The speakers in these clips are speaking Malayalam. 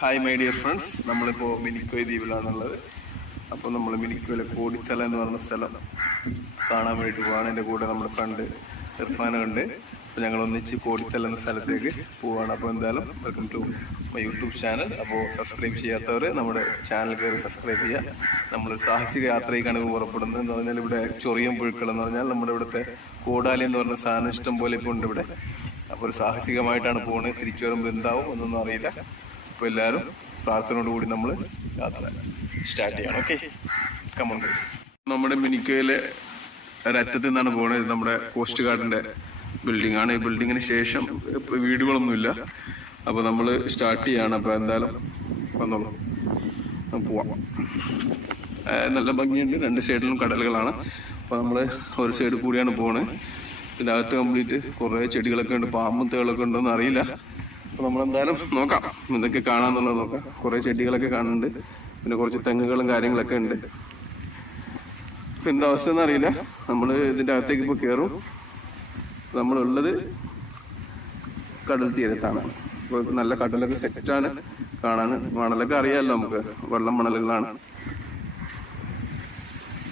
ഹായ് മൈ ഡിയർ ഫ്രണ്ട്സ്, നമ്മളിപ്പോൾ മിനിക്കോയ് ദ്വീപിലാണുള്ളത്. അപ്പോൾ നമ്മൾ മിനിക്കോയിലെ കോടിത്തല എന്ന് പറയുന്ന സ്ഥലം കാണാൻ വേണ്ടിയിട്ട് പോവാണ്. എൻ്റെ കൂടെ നമ്മുടെ ഫ്രണ്ട് ഇർഫാനുണ്ട്. അപ്പോൾ ഞങ്ങൾ ഒന്നിച്ച് കോടിത്തല എന്ന സ്ഥലത്തേക്ക് പോവാണ്. അപ്പോൾ എന്തായാലും welcome to my YouTube channel. അപ്പോൾ സബ്സ്ക്രൈബ് ചെയ്യാത്തവർ നമ്മുടെ ചാനൽ കയറി സബ്സ്ക്രൈബ് ചെയ്യുക. നമ്മളൊരു സാഹസിക യാത്രയ്ക്കാണ് പുറപ്പെടുന്നത്. എന്ന് പറഞ്ഞാൽ ഇവിടെ ചൊറിയം പുഴുക്കൾ എന്ന് പറഞ്ഞാൽ നമ്മുടെ ഇവിടുത്തെ കോടാലി എന്ന് പറഞ്ഞ സാധനം ഇഷ്ടം പോലെ ഇപ്പോൾ ഉണ്ട് ഇവിടെ. അപ്പോൾ ഒരു സാഹസികമായിട്ടാണ് പോകുന്നത്. തിരിച്ചു വരുമ്പോൾ എന്താവും എന്നൊന്നും അറിയില്ല. അപ്പോൾ എല്ലാവരും പ്രാർത്ഥനയോടുകൂടി നമ്മൾ യാത്ര സ്റ്റാർട്ട് ചെയ്യണം. Okay, come on guys. നമ്മുടെ മിനിക്കോയിലെ ഒരറ്റത്ത് നിന്നാണ് പോകുന്നത്. നമ്മുടെ കോസ്റ്റ് ഗാർഡിൻ്റെ ബിൽഡിംഗ് ആണ്. ഈ ബിൽഡിങ്ങിന് ശേഷം വീടുകളൊന്നുമില്ല. അപ്പോൾ നമ്മൾ സ്റ്റാർട്ട് ചെയ്യാണ്. അപ്പോൾ എന്തായാലും വന്നോളൂ, പോവാം. നല്ല ഭംഗിയുണ്ട്. രണ്ട് സൈഡിലും കടലുകളാണ്. അപ്പോൾ നമ്മൾ ഒരു സൈഡിൽ കൂടിയാണ് പോകുന്നത്. ഇതിൻ്റെ അകത്ത് കംപ്ലീറ്റ് കുറേ ചെടികളൊക്കെ ഉണ്ട്. പാമ്പും തേളൊക്കെ ഉണ്ടോയെന്ന് അറിയില്ല. അപ്പോൾ നമ്മളെന്തായാലും നോക്കാം, എന്തൊക്കെ കാണാമെന്നുള്ളത് നോക്കാം. കുറേ ചെടികളൊക്കെ കാണുന്നുണ്ട്. പിന്നെ കുറച്ച് തെങ്ങുകളും കാര്യങ്ങളൊക്കെ ഉണ്ട്. ഇപ്പം എന്താ അവസ്ഥ എന്നറിയില്ല. നമ്മൾ ഇതിൻ്റെ അകത്തേക്ക് ഇപ്പോൾ കയറും. നമ്മളുള്ളത് കടൽ തീരത്താണ്. ഇപ്പോൾ നല്ല കടലൊക്കെ സെറ്റാണ് കാണാൻ. മണലൊക്കെ അറിയാമല്ലോ നമുക്ക്, വെള്ളം മണലുകളാണ്.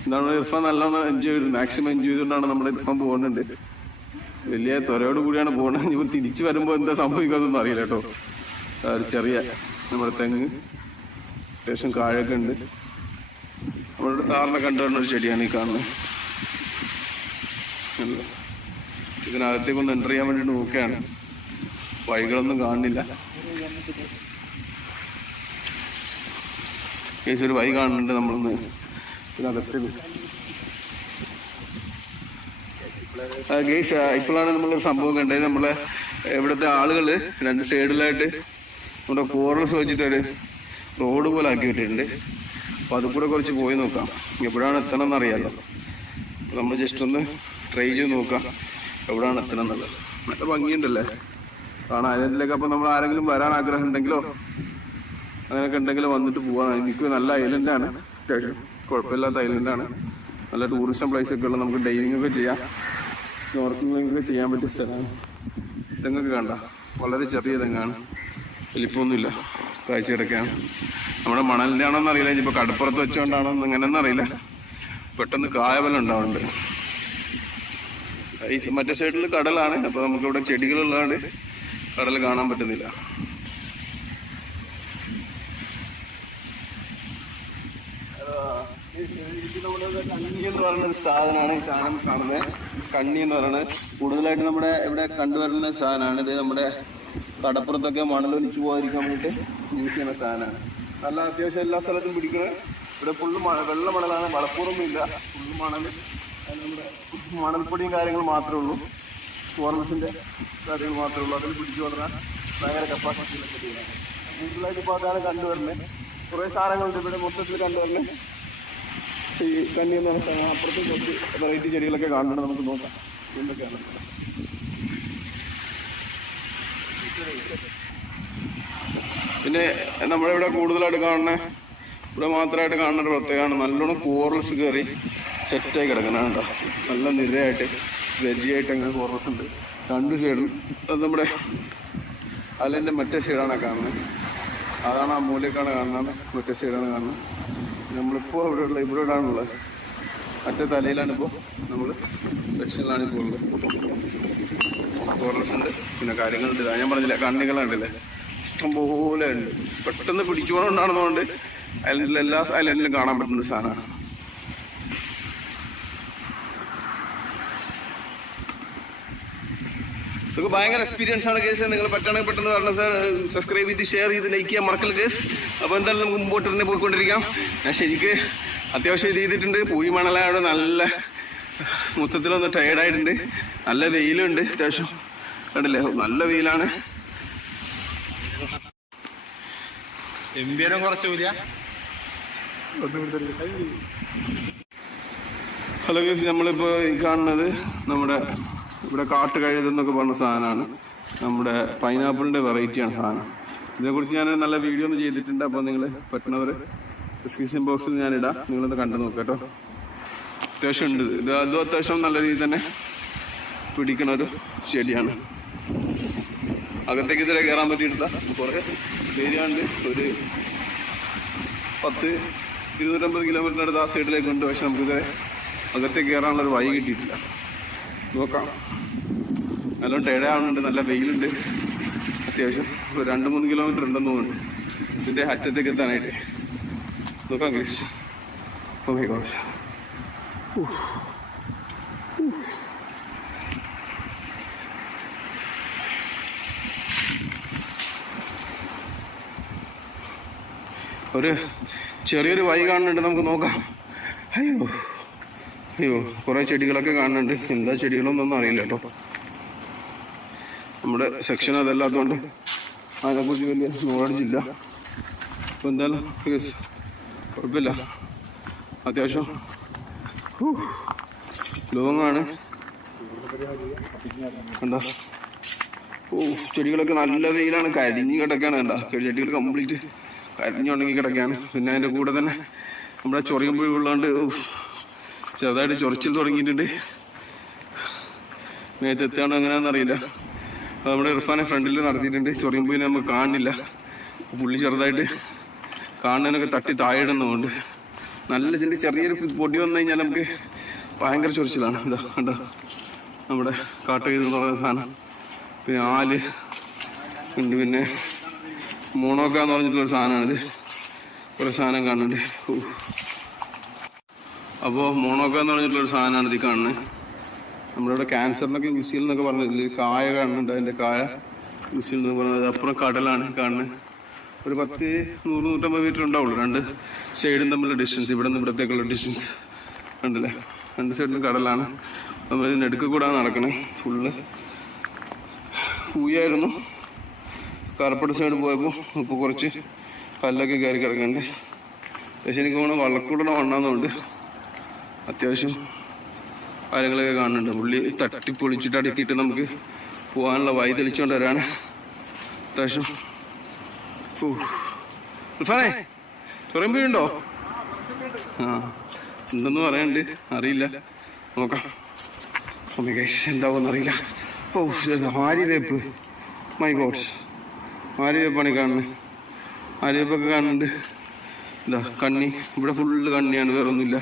എന്താണ് ഇർഫാൻ നല്ലോണം എൻജോയ് ചെയ്തു, മാക്സിമം എൻജോയ് ചെയ്തുകൊണ്ടാണ് നമ്മുടെ ഇർഫാൻ പോകുന്നുണ്ട്. വലിയ ത്വരയോട് കൂടിയാണ് പോകുന്നത്. ഇനി തിരിച്ചു വരുമ്പോൾ എന്താ സംഭവിക്കാമെന്നൊന്നും അറിയില്ല കേട്ടോ. ഒരു ചെറിയ നമ്മുടെ തെങ്ങ്, അത്യാവശ്യം കാഴൊക്കെ ഉണ്ട്. നമ്മളുടെ സാറിനെ കണ്ടുവരുന്ന ഒരു ചെടിയാണ് ഈ കാണുന്നത്. ഇതിനകത്തേക്കൊന്ന് എൻ്റർ ചെയ്യാൻ വേണ്ടിയിട്ട് നോക്കുകയാണ്. വഴികളൊന്നും കാണുന്നില്ല. കേസ് ഒരു വഴി കാണുന്നുണ്ട്. നമ്മളൊന്ന് ഇതിനകത്തേക്ക് ഗേസ് ഇപ്പോഴാണ് നമ്മളൊരു സംഭവം കണ്ടത്. നമ്മളെ ഇവിടുത്തെ ആളുകൾ രണ്ട് സൈഡിലായിട്ട് നമ്മുടെ കോർണർസ് വെച്ചിട്ടൊരു റോഡ് പോലെ ആക്കി വിട്ടിട്ടുണ്ട്. അപ്പോൾ അത് കൂടെ കുറച്ച് പോയി നോക്കാം, എവിടെയാണ് എത്തണം എന്നറിയാമല്ലോ. നമ്മൾ ജസ്റ്റ് ഒന്ന് ട്രൈ ചെയ്ത് നോക്കാം എവിടെയാണ് എത്തണം എന്നുള്ളത്. നല്ല ഭംഗിയുണ്ടല്ലേ കാണാൻ ഐലൻഡിലേക്ക്. അപ്പോൾ നമ്മൾ ആരെങ്കിലും വരാൻ ആഗ്രഹം ഉണ്ടെങ്കിലോ അങ്ങനെയൊക്കെ ഉണ്ടെങ്കിലോ വന്നിട്ട് പോകാൻ. എനിക്ക് നല്ല ഐലൻഡാണ്, കുഴപ്പമില്ലാത്ത ഐലൻഡാണ്. നല്ല ടൂറിസം പ്ലേസൊക്കെ ഉള്ള, നമുക്ക് ഡൈവിംഗ് ഒക്കെ ചെയ്യാം, സ്നോർക്കിംഗ് ഒക്കെ ചെയ്യാൻ പറ്റിയ സ്ഥലമാണ്. തെങ്ങൊക്കെ കണ്ട വളരെ ചെറിയ തെങ്ങാണ്, വലിപ്പമൊന്നുമില്ല, കാഴ്ച കിടക്കുകയാണ്. നമ്മുടെ മണലിൻ്റെ ആണോന്ന് അറിയില്ല, ഇനിയിപ്പോൾ കടപ്പുറത്ത് വെച്ചുകൊണ്ടാണോ എങ്ങനെയെന്ന് അറിയില്ല. പെട്ടെന്ന് കായവലം ഉണ്ടാവുന്നുണ്ട്. ഈ മറ്റേ സൈഡിൽ കടലാണ്. അപ്പോൾ നമുക്കിവിടെ ചെടികളുള്ളതുകൊണ്ട് കടൽ കാണാൻ പറ്റുന്നില്ല. കണ്ണി എന്ന് പറയുന്ന സാധനമാണ് ഈ സാധനം കാണുന്നത്. കണ്ണി എന്ന് പറയുന്നത് കൂടുതലായിട്ട് നമ്മുടെ ഇവിടെ കണ്ടുവരുന്ന സാധനമാണ്. ഇത് നമ്മുടെ കടപ്പുറത്തൊക്കെ മണലൊലിച്ചു പോകാതിരിക്കാൻ വേണ്ടിയിട്ട് യൂസ് ചെയ്യുന്ന സാധനമാണ്. നല്ല അത്യാവശ്യം എല്ലാ സ്ഥലത്തും പിടിക്കുന്നത്. ഇവിടെ ഫുള്ള് വെള്ള മണലാണ്, വളപ്പൂറൊന്നും ഇല്ല, ഫുള്ള് മണൽ. നമ്മുടെ മണൽപ്പൊടിയും കാര്യങ്ങളും മാത്രമേ ഉള്ളൂ, ഫോറൻസിൻ്റെ കാര്യങ്ങൾ മാത്രമേ ഉള്ളൂ. അതിൽ പിടിച്ചു വളരാൻ ഭയങ്കര കപ്പാസിറ്റിയിലൊക്കെ ചെയ്യാൻ കൂടുതലായിട്ട് ഇപ്പോൾ അതാണ് കണ്ടുവരുന്നത്. കുറേ സാധനങ്ങളുണ്ട് ഇവിടെ മൊത്തത്തിൽ കണ്ടുവരുന്നത്. ഈ കണ്ണി എന്ന് പറഞ്ഞ അപ്പുറത്ത് കുറച്ച് വെറൈറ്റി ചെടികളൊക്കെ കാണുന്നുണ്ട്. നമുക്ക് നോക്കാം എന്തൊക്കെയാണ്. പിന്നെ നമ്മളിവിടെ കൂടുതലായിട്ട് കാണുന്ന, ഇവിടെ മാത്രമായിട്ട് കാണുന്ന ഒരു പ്രത്യേകമാണ്, നല്ലോണം കോറൽസ് കയറി സെറ്റായി കിടക്കണം കേട്ടോ. നല്ല നിരയായിട്ട് വെജിയായിട്ട് അങ്ങനെ കോറൽസ് ഉണ്ട് രണ്ട് സൈഡും. അത് നമ്മുടെ അതിൻ്റെ മറ്റേ സൈഡാണ് കാണുന്നത്. അതാണ് ആ മൂലക്കാണ് കാണുന്നത്, മറ്റേ സൈഡാണ് കാണുന്നത്. നമ്മളിപ്പോൾ ഇവിടെയാണുള്ളത്, മറ്റേ തലയിലാണിപ്പോൾ നമ്മൾ സെക്ഷനിലാണ് ഇപ്പോൾ ഉള്ളത്. കോറൽസ് ഉണ്ട്, പിന്നെ കാര്യങ്ങളുണ്ട്. ഞാൻ പറഞ്ഞില്ല, കണ്ണികളുണ്ടല്ലേ ഇഷ്ടംപോലെ ഉണ്ട്. പെട്ടെന്ന് പിടിച്ചുകൊണ്ടാണെന്നുകൊണ്ട് ഐലൻഡിൽ എല്ലാ ഐലൻഡിലും കാണാൻ പറ്റുന്ന സാധനമാണ്. ഇതൊക്കെ ഭയങ്കര എക്സ്പീരിയൻസ് ആണ് കേസ്. നിങ്ങൾ പറ്റുകയാണെങ്കിൽ പെട്ടെന്ന് പറഞ്ഞ സാർ സബ്സ്ക്രൈബ് ചെയ്ത് ഷെയർ ചെയ്ത് ലൈക്ക് ചെയ്യാൻ മറക്കൽ കേസ്. അപ്പോൾ എന്തായാലും നമുക്ക് മുമ്പോട്ട് തന്നെ പോയിക്കൊണ്ടിരിക്കാം. ഞാൻ ശരിക്ക് അത്യാവശ്യം ഇത് ചെയ്തിട്ടുണ്ട്. പൂയി മണലായോടെ നല്ല മൊത്തത്തിലൊന്ന് ടയേർഡായിട്ടുണ്ട്. നല്ല വെയിലുണ്ട് അത്യാവശ്യം, കണ്ടില്ലേ നല്ല വെയിലാണ്. എംബിയനും കുറച്ചില്ല. ഹലോ കേസ്, നമ്മളിപ്പോൾ ഈ കാണുന്നത് നമ്മുടെ ഇവിടെ കാട്ടുകഴുതെന്നൊക്കെ പറഞ്ഞ സാധനമാണ്. നമ്മുടെ പൈനാപ്പിളിൻ്റെ വെറൈറ്റിയാണ് സാധനം. ഇതിനെക്കുറിച്ച് ഞാൻ നല്ല വീഡിയോ ഒന്ന് ചെയ്തിട്ടുണ്ട്. അപ്പോൾ നിങ്ങൾ പറ്റുന്നവർ ഡിസ്ക്രിപ്ഷൻ ബോക്സിൽ ഞാനിടാം, നിങ്ങളൊന്ന് കണ്ടു നോക്കാം കേട്ടോ. അത്യാവശ്യം ഉണ്ട് ഇത്. അതും അത്യാവശ്യം നല്ല രീതിയിൽ തന്നെ പിടിക്കുന്ന ഒരു ചെടിയാണ്. അകത്തേക്ക് ഇതിലെ കയറാൻ പറ്റിയിട്ടില്ല, കുറേ ഏരിയാണ്ട് ഒരു 10-250 കിലോമീറ്ററിനടുത്ത് ആ സൈഡിലേക്കുണ്ട്. പക്ഷെ നമുക്കിത് അകത്തേക്ക് കയറാനുള്ളൊരു വഴി കിട്ടിയിട്ടില്ല. നോക്കാം. നല്ല ടേടാവുന്നുണ്ട്, നല്ല വെയിലുണ്ട്. അത്യാവശ്യം ഒരു 2-3 കിലോമീറ്റർ ഉണ്ടെന്ന് തോന്നുന്നു ഇതിൻ്റെ അറ്റത്തേക്ക് എത്താനായിട്ട്. നോക്കാം ഗൈസ്. Oh my God. ഒരു ചെറിയൊരു വഴി കാണുന്നുണ്ട്, നമുക്ക് നോക്കാം. അയ്യോ കുറേ ചെടികളൊക്കെ കാണുന്നുണ്ട്. എന്താ ചെടികളൊന്നും അറിയില്ല കേട്ടോ. നമ്മുടെ സെക്ഷൻ അതല്ലാത്തതുകൊണ്ട് അതിനെക്കുറിച്ച് വലിയ നോളജില്ല. അപ്പോൾ എന്തായാലും കുഴപ്പമില്ല. അത്യാവശ്യം ലോങ്ങാണ്. കണ്ടോ? ചെടികളൊക്കെ നല്ല വെയിലാണ്, കരിഞ്ഞ് കിടക്കാണ്. കണ്ടോ? ചെടികൾ കംപ്ലീറ്റ് കരിഞ്ഞുണ്ടെങ്കിൽ കിടക്കുകയാണ്. പിന്നെ അതിൻ്റെ കൂടെ തന്നെ നമ്മുടെ ചൊറിയുമ്പോൾ ഉള്ളതുകൊണ്ട് ചെറുതായിട്ട് ചൊറിച്ചിൽ തുടങ്ങിയിട്ടുണ്ട്. നേരത്തെ എത്തുകയാണോ എങ്ങനെയാണെന്ന് അറിയില്ല. അപ്പോൾ നമ്മുടെ ഇർഫാനെ ഫ്രണ്ടിൽ നടത്തിയിട്ടുണ്ട്. ചൊറിയുമ്പോൾ നമുക്ക് കാണുന്നില്ല. പുള്ളി ചെറുതായിട്ട് കാണാനൊക്കെ തട്ടി താഴെ ഇടുന്നതുകൊണ്ട് നല്ല ഇതിൻ്റെ ചെറിയൊരു പൊടി വന്നു കഴിഞ്ഞാൽ നമുക്ക് ഭയങ്കര ചൊറിച്ചിലാണ്. ഇതാ കണ്ടോ, നമ്മുടെ കാട്ടുകഴുത എന്ന് പറയുന്ന സാധനം. പിന്നെ ആല് ഉണ്ട്. പിന്നെ മോണോക്ക എന്ന് പറഞ്ഞിട്ടുള്ളൊരു സാധനമാണിത്. കുറേ സാധനം കാണുന്നുണ്ട്. അപ്പോൾ മോണോക്ക എന്ന് പറഞ്ഞിട്ടുള്ളൊരു സാധനമാണ് ഇത് കാണുന്നത്. നമ്മളിവിടെ ക്യാൻസറിനൊക്കെ യൂസ് ചെയ്യുന്നതൊക്കെ പറഞ്ഞത്. ഇതിൽ കായ കാണുന്നുണ്ട്. അതിൻ്റെ കായ യൂസ് ചെയ്യുന്നതെന്ന് പറയുന്നത്. അപ്പുറം കടലാണ് കാണുന്നത്. ഒരു 100-150 മീറ്റർ ഉണ്ടാവുള്ളൂ രണ്ട് സൈഡും തമ്മിലുള്ള ഡിസ്റ്റൻസ്. ഇവിടെ നിന്ന് ഇവിടത്തേക്കുള്ള ഡിസ്റ്റൻസ് ഉണ്ടല്ലേ. രണ്ട് സൈഡിലും കടലാണ്. നമ്മൾ ഇതിനടുക്ക് കൂടെ നടക്കണേ. ഫുള്ള് പൂയായിരുന്നു. കാർപ്പട്ട് സൈഡ് പോയപ്പോൾ ഇപ്പോൾ കുറച്ച് കല്ലൊക്കെ കയറി കിടക്കുന്നുണ്ട്. പക്ഷെ എനിക്ക് തോന്നുന്നു വള്ളക്കൂടെ മണ്ണാന്നുകൊണ്ട് അത്യാവശ്യം കാര്യങ്ങളൊക്കെ കാണുന്നുണ്ട്. പുള്ളി തട്ടിപ്പൊളിച്ചിട്ട് അടുക്കിയിട്ട് നമുക്ക് പോകാനുള്ള വഴി തെളിച്ചുകൊണ്ട് വരാണ്. അത്യാവശ്യം ഇർഫാനെ ചൊറിയുമ്പോഴുണ്ടോ? ഉണ്ടെന്ന് പറയാനുണ്ട്, അറിയില്ല, നോക്കാം. എന്താവുമെന്ന് അറിയില്ല. ആര്യവേപ്പ്, മൈ ഗോഡ്, ആര്യവേപ്പാണ് കാണുന്നത്. ആര്യവേപ്പൊക്കെ കാണുന്നുണ്ട്. ഇതാ കണ്ണി, ഇവിടെ ഫുള്ള് കണ്ണിയാണ്, വേറെ ഒന്നുമില്ല.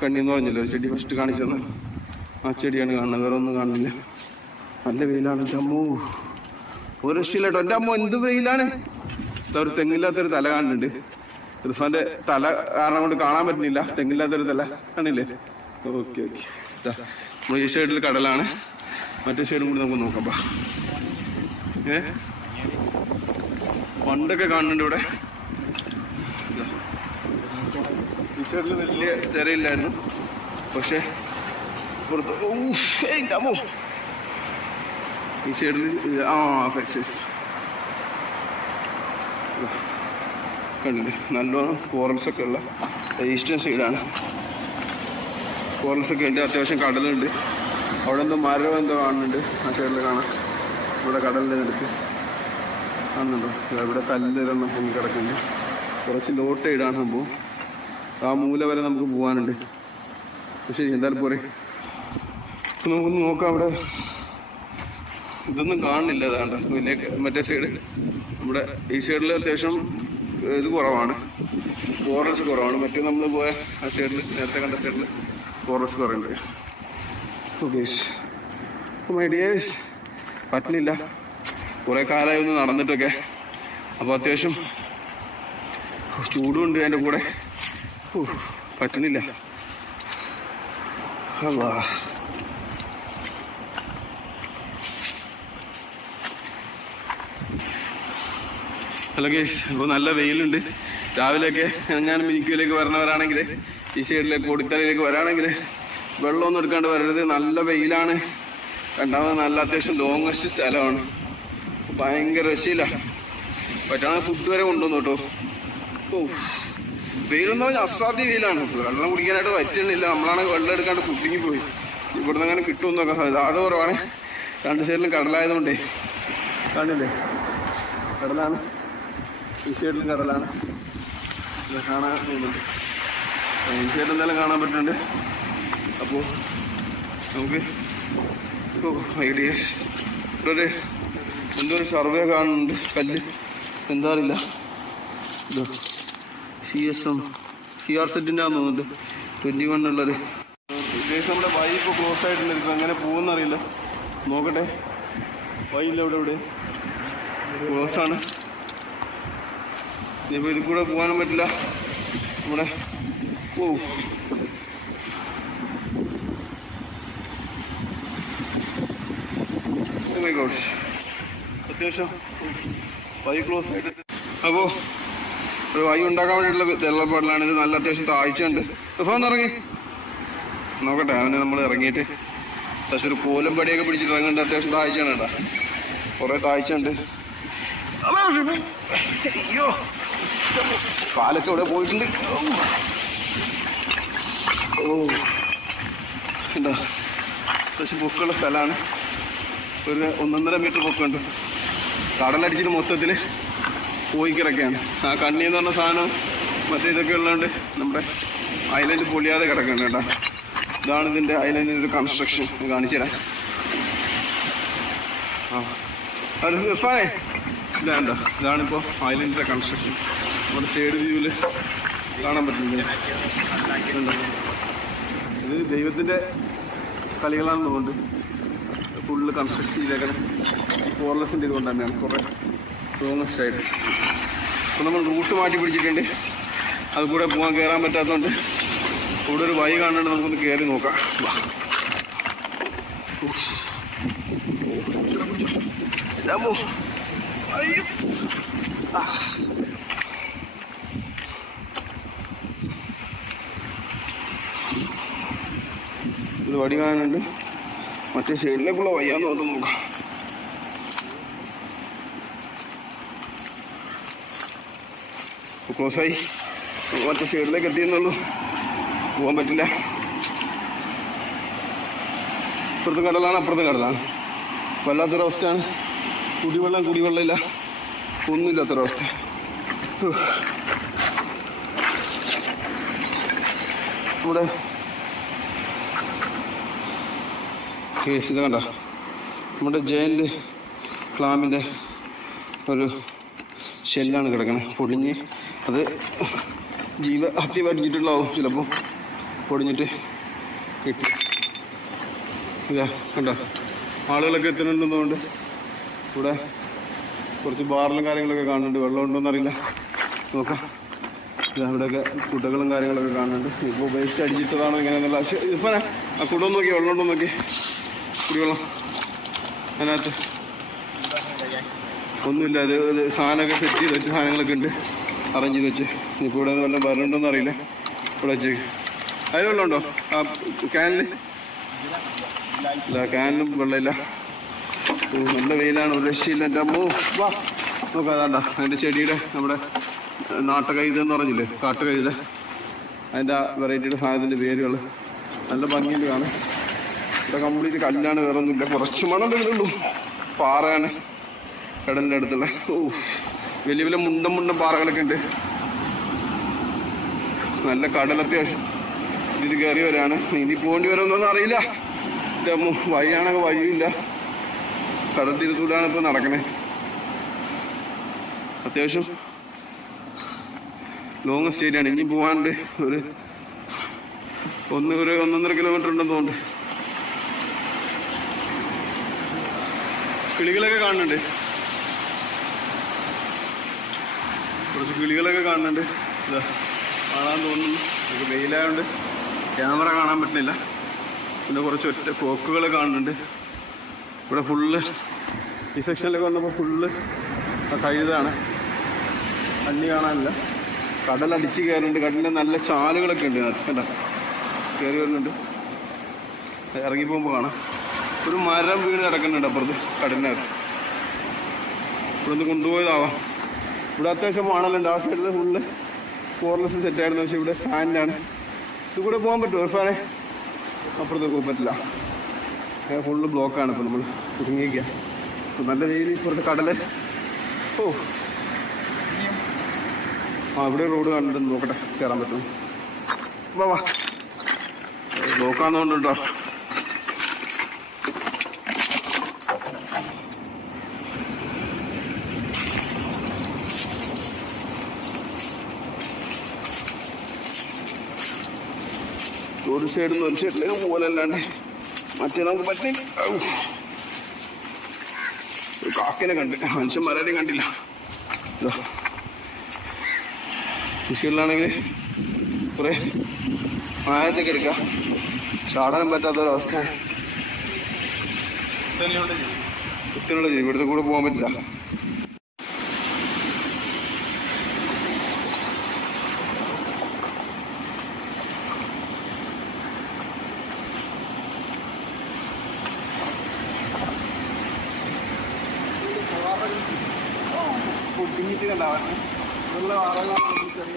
കണ്ണി എന്ന് പറഞ്ഞല്ലോ ഒരു ചെടി ഫസ്റ്റ് കാണിച്ചു തന്നെ, ആ ചെടിയാണ് കാണുന്നത്, വേറെ ഒന്നും കാണുന്നില്ല. നല്ല വെയിലാണ്. എൻ്റെ അമ്മോ, ഒരു രക്ഷയില്ല കേട്ടോ. എൻ്റെ അമ്മോ എന്ത് വെയിലാണ്. ഒരു തെങ്ങില്ലാത്തൊരു തല കാണുന്നുണ്ട്. ഇർഫാന്റെ തല കാരണം കൊണ്ട് കാണാൻ പറ്റുന്നില്ല. തെങ്ങില്ലാത്തൊരു തല കാണില്ലേ? ഓക്കെ. നമ്മൾ ഈ സൈഡിൽ കടലാണ്, മറ്റേ സൈഡും കൂടി നമുക്ക് നോക്കാം. പണ്ടൊക്കെ കാണുന്നുണ്ട് ഇവിടെ. ഈ സൈഡിൽ വലിയ തിരയില്ലായിരുന്നു, പക്ഷെ പുറത്ത് ഈ സൈഡിൽ കണ്ടില്ലേ, നല്ലോണം കോറൽസൊക്കെ ഉള്ള ഈസ്റ്റേൺ സൈഡാണ്. കോറൽസൊക്കെ ഉണ്ട്, അത്യാവശ്യം കടലുണ്ട്. അവിടെ എന്തോ മരം എന്തോ കാണുന്നുണ്ട് ആ സൈഡിൽ കാണാം. ഇവിടെ കടലിൻ്റെ നിരക്ക് കാണുന്നുണ്ടോ? ഇവിടെ കല്ലിരണ്ണം പൊങ്ങി കിടക്കുന്നുണ്ട്. കുറച്ച് ലോ ടൈഡാണ് സംഭവം. ആ മൂല വരെ നമുക്ക് പോകാനുണ്ട്. പക്ഷേ എന്തായാലും പോരെ, നമുക്കൊന്ന് നോക്കാം. അവിടെ ഇതൊന്നും കാണുന്നില്ല. അതാണ്ട പിന്നെ മറ്റേ സൈഡ്, നമ്മുടെ ഈ സൈഡിൽ അത്യാവശ്യം ഇത് കുറവാണ്, ഫോറസ്റ്റ് കുറവാണ്. മറ്റേ നമ്മൾ പോയ ആ സൈഡിൽ, നേരത്തെ കണ്ട സൈഡിൽ ഫോറസ്റ്റ് കുറവുണ്ട്. ഓക്കെ മൈ ഡിയേഴ്സ്, പറ്റുന്നില്ല. കുറേ കാലമായി ഒന്ന് നടന്നിട്ടൊക്കെ. അപ്പോൾ അത്യാവശ്യം ചൂടുണ്ട് അതിൻ്റെ കൂടെ. പറ്റുന്നില്ല. അല്ലാ, ഹലോ ഗൈസ്. അപ്പോൾ നല്ല വെയിലുണ്ട്. രാവിലെയൊക്കെ ഞാൻ മിനിക്കയിലേക്ക് വരണവരാണെങ്കിൽ, ഈ സൈഡിലേക്ക് കോടിത്തലയിലേക്ക് വരാണെങ്കിൽ വെള്ളമൊന്നും എടുക്കാണ്ട് വരരുത്. നല്ല വെയിലാണ്. രണ്ടാമത് നല്ല അത്യാവശ്യം ലോങ്ങസ്റ്റ് സ്ഥലമാണ്. ഭയങ്കര രക്ഷയില്ല. പറ്റാണെങ്കിൽ ഫുഡ് വരെ കൊണ്ടുവന്നു കേട്ടോ. വെയിലെന്ന് പറഞ്ഞാൽ അസാധ്യ വെയിലാണ്. വെള്ളം കുടിക്കാനായിട്ട് പറ്റുന്നില്ല. നമ്മളാണെങ്കിൽ വെള്ളം എടുക്കാണ്ട് കുട്ടിങ്ങി പോയി. ഇവിടുന്ന് അങ്ങനെ കിട്ടുമെന്നൊക്കെ അത് കുറവാണ്. രണ്ട് സൈഡിലും കടലായതുകൊണ്ടേ കാണില്ലേ, കടലാണ്. ഈ സൈഡിലും കടലാണ്. കാണാൻ പോകുന്നുണ്ട്. ഈ സൈഡിൽ എന്തായാലും കാണാൻ പറ്റുന്നുണ്ട്. അപ്പോൾ നമുക്ക് ഇവിടെ ഒരു എന്തോ ഒരു സർവേ കാണുന്നുണ്ട്. കല്ല് എന്താ അറിയില്ല. ഇത് CR സെറ്റിൻ്റെ ആണെന്ന് തോന്നുന്നുണ്ട്, 21 ഉള്ളത്. ഏകദേശം നമ്മുടെ വഴി ഇപ്പോൾ ക്ലോസ് ആയിട്ടുണ്ട്. ഇപ്പം എങ്ങനെ പോകുമെന്നറിയില്ല, നോക്കട്ടെ. വഴിയില്ല, ഇവിടെ ക്ലോസ് ആണ്. ഇനിയിപ്പോൾ ഇതിൽ കൂടെ പോകാനും പറ്റില്ല. നമ്മുടെ അത്യാവശ്യം വഴി ക്ലോസ് ആയിട്ട്. അപ്പോൾ ഒരു വഴി ഉണ്ടാക്കാൻ വേണ്ടിയിട്ടുള്ള തെരളപ്പാടിലാണ്. ഇത് നല്ല അത്യാവശ്യം താഴ്ചയുണ്ട്. ഇറഫാന്ന് ഇറങ്ങി നോക്കട്ടെ. അവന് നമ്മൾ ഇറങ്ങിയിട്ട് അത്യാവശ്യം ഒരു കോലം പടിയൊക്കെ പിടിച്ചിട്ട് ഇറങ്ങുന്നുണ്ട്. അത്യാവശ്യം താഴ്ചയാണ് കേട്ടോ, കുറേ താഴ്ചയുണ്ട്. അയ്യോ, കാലൊക്കെ ഇവിടെ പോയിട്ടുണ്ട്. എന്താ അത്യാവശ്യം പൊക്കമുള്ള സ്ഥലമാണ്. ഒരു 1.5 മീറ്റർ പൊക്കമുണ്ട്. കടലടിച്ചിട്ട് മൊത്തത്തിൽ പോയി കിടക്കുകയാണ്. ആ കണ്ണി എന്ന് പറഞ്ഞ സാധനം മറ്റേ ഇതൊക്കെ ഉള്ളതുകൊണ്ട് നമ്മുടെ ഐലൻഡ് പൊളിയാതെ കിടക്കുന്നുണ്ട് കേട്ടോ. ഇതാണ് ഇതിൻ്റെ ഐലൻഡിൻ്റെ ഒരു കൺസ്ട്രക്ഷൻ. കാണിച്ചു തരാം. ഇതാണിപ്പോൾ ഐലൻഡിൻ്റെ കൺസ്ട്രക്ഷൻ. നമ്മുടെ സൈഡ് വ്യൂവിൽ കാണാൻ പറ്റുന്നില്ല. ഇത് ദൈവത്തിൻ്റെ കളികളാണെന്ന് തോന്നുന്നുണ്ട്. ഫുള്ള് കൺസ്ട്രക്ഷൻ ചെയ്തേക്കണം. ഫോർലെസിൻ്റെ ഇതുകൊണ്ട് തന്നെയാണ് കുറേ ലോങ്ങസ്റ്റ് ആയിട്ട്. അപ്പോൾ നമ്മൾ റൂട്ട് മാറ്റി പിടിച്ചിട്ടുണ്ട്. അത് കൂടെ പോകാൻ കയറാൻ പറ്റാത്തതുകൊണ്ട് ഇവിടെ ഒരു വഴി കാണുന്നുണ്ട്. നമുക്കൊന്ന് കയറി നോക്കാം. ഒരു വഴി കാണുന്നുണ്ട്. മറ്റേ സൈഡിലേക്കുള്ള വയ്യാന്ന് നോക്കാം. ക്ലോസായി. മറ്റേ സൈഡിലേക്ക് എത്തിയെന്നുള്ളൂ, പോകാൻ പറ്റില്ല. ഇപ്പുറത്ത് കടലാണ്, അപ്പുറത്ത് കടലാണ്. വല്ലാത്തൊരവസ്ഥയാണ്. കുടിവെള്ളമില്ല, ഒന്നുമില്ലാത്തൊരവസ്ഥ. ഇവിടെ കേസ് ഇത് കണ്ട, നമ്മുടെ ജയൻ്റ് ക്ലാമിൻ്റെ ഒരു ഷെല്ലാണ് കിടക്കുന്നത്. പൊടിഞ്ഞ് അത് ജീവഹത്യ പറ്റിയിട്ടുള്ളതാവും ചിലപ്പോൾ. പൊടിഞ്ഞിട്ട് കിട്ടി. ഇതാ കണ്ടോ, ആളുകളൊക്കെ എത്തുന്നുണ്ടെന്നുകൊണ്ട് ഇവിടെ കുറച്ച് ബാറിലും കാര്യങ്ങളൊക്കെ കാണുന്നുണ്ട്. വെള്ളം ഉണ്ടോയെന്നറിയില്ല, നോക്കാം. ഇവിടെയൊക്കെ കുടകളും കാര്യങ്ങളൊക്കെ കാണുന്നുണ്ട്. ഇപ്പോൾ വേസ്റ്റ് അടിച്ചിട്ടതാണോ ഇങ്ങനെയെന്നുള്ള. ഇപ്പം ആ കുടം നോക്കി, വെള്ളം ഉണ്ടോ നോക്കി. കുടിവെള്ളം അതിനകത്ത് ഒന്നുമില്ല. അത് സാധനമൊക്കെ സെറ്റ് ചെയ്ത് വെച്ച്, സാധനങ്ങളൊക്കെ ഉണ്ട് അറേഞ്ച് ചെയ്ത് വെച്ച്. ഇപ്പോൾ ഇവിടെ വല്ലതും വരണുണ്ടോയെന്ന് അറിയില്ല. ഇവിടെ വെച്ചേക്ക്. അതിൽ വെള്ളമുണ്ടോ ആ ക്യാനിൽ? ഇല്ല, ക്യാനിലും വെള്ളമില്ല. നല്ല വെയിലാണ്, ഒരു രക്ഷയില്ല. എൻ്റെ അമ്മോ, വാ നോക്കാം. അതാണ്ട അതിൻ്റെ ചെടിയുടെ നമ്മുടെ നാട്ടുകൈത എന്ന് പറഞ്ഞില്ലേ, കാട്ടുകൈത, അതിൻ്റെ ആ വെറൈറ്റിയുടെ സാധനത്തിൻ്റെ പേരുകൾ നല്ല ഭംഗിയുണ്ട് കാണാൻ. ഇവിടെ കംപ്ലീറ്റ് കല്ലാണ്, വേറെ ഒന്നുമില്ല. കുറച്ച് മണം വരുന്നുള്ളൂ. പാറയാണ് കടലിൻ്റെ അടുത്തുള്ള. വലിയ വലിയ മുണ്ടം പാറകളൊക്കെ ഉണ്ട്. നല്ല കടൽ അത്യാവശ്യം. ഇത് കയറി വരാണ്. നീന്തി പോകേണ്ടി വരുമെന്നൊന്നും അറിയില്ല. വഴിയാണെങ്കിൽ വഴിയില്ല. കടൽ തീരത്തൂടാണ് ഇപ്പോൾ നടക്കണേ. അത്യാവശ്യം ലോങ് സ്റ്റേറ്റാണ്. ഇനി പോകാണ്ട് ഒരു 1.5 കിലോമീറ്റർ ഉണ്ടെന്ന് തോന്നുന്നു. കിളികളൊക്കെ കാണുന്നുണ്ട്, കുറച്ച് കിളികളൊക്കെ കാണുന്നുണ്ട്. ഇതാ കാണാൻ തോന്നുന്നു. നമുക്ക് വെയിലായതുകൊണ്ട് ക്യാമറ കാണാൻ പറ്റുന്നില്ല. പിന്നെ കുറച്ച് ഒറ്റ കോക്കുകൾ കാണുന്നുണ്ട്. ഇവിടെ ഫുള്ള് ഈ സെക്ഷനിലൊക്കെ വന്നപ്പോൾ ഫുള്ള് കഴുതാണ്, കണ്ണി കാണാനില്ല. കടലടിച്ച് കയറുന്നുണ്ട്. കടലിൽ നല്ല ചാലുകളൊക്കെ ഉണ്ട്. കണ്ട കയറി വരുന്നുണ്ട്. ഇറങ്ങിപ്പോകുമ്പോൾ കാണാം. ഒരു മരം വീണ് കിടക്കുന്നുണ്ട് അപ്പുറത്ത് കടലിനകത്ത്. ഇവിടെ നിന്ന് കൊണ്ടുപോയതാവാം. ഇവിടെ അത്യാവശ്യം മണലുണ്ട്. ആ സൈഡിൽ ഫുള്ള് ഫോർലെസ് സെറ്റായിരുന്നു. പക്ഷെ ഇവിടെ സാൻഡാണ്. ഇത് കൂടെ പോകാൻ പറ്റുമോ ഇർഫാനെ? അപ്പുറത്ത് പോകാൻ പറ്റില്ല. ഫുള്ള് ബ്ലോക്കാണ്. ഇപ്പോൾ നമ്മൾ കുടുങ്ങിയിരിക്കുക. നല്ല രീതിയിൽ ഇപ്പുറത്ത് കടല്. ഇവിടെ റോഡ് കണ്ടിട്ട് നോക്കട്ടെ, കയറാൻ പറ്റും. വാ ബ്ലോക്കാന്നുകൊണ്ടുണ്ടോ. ഒരു സൈഡിൽ നിന്ന് ഒരു സൈഡിലേക്ക് പോലല്ലാണ്ട് മറ്റേ നമുക്ക് പറ്റില്ല. കാക്കിനെ കണ്ട് മനുഷ്യന്മാരെയും കണ്ടില്ല. കൃഷികളിലാണെങ്കിൽ കുറെ ആഴത്തേക്ക് എടുക്കാം, ചാടാനും പറ്റാത്തൊരവസ്ഥയാണ്. കുത്തിനുള്ള ജീവി ഇവിടുത്തെ കൂടെ പോകാൻ പറ്റില്ല. കുട്ടിങ്ങിട്ട് കണ്ടാവാൻ ഉള്ള വാറകളാണ് ചെറിയ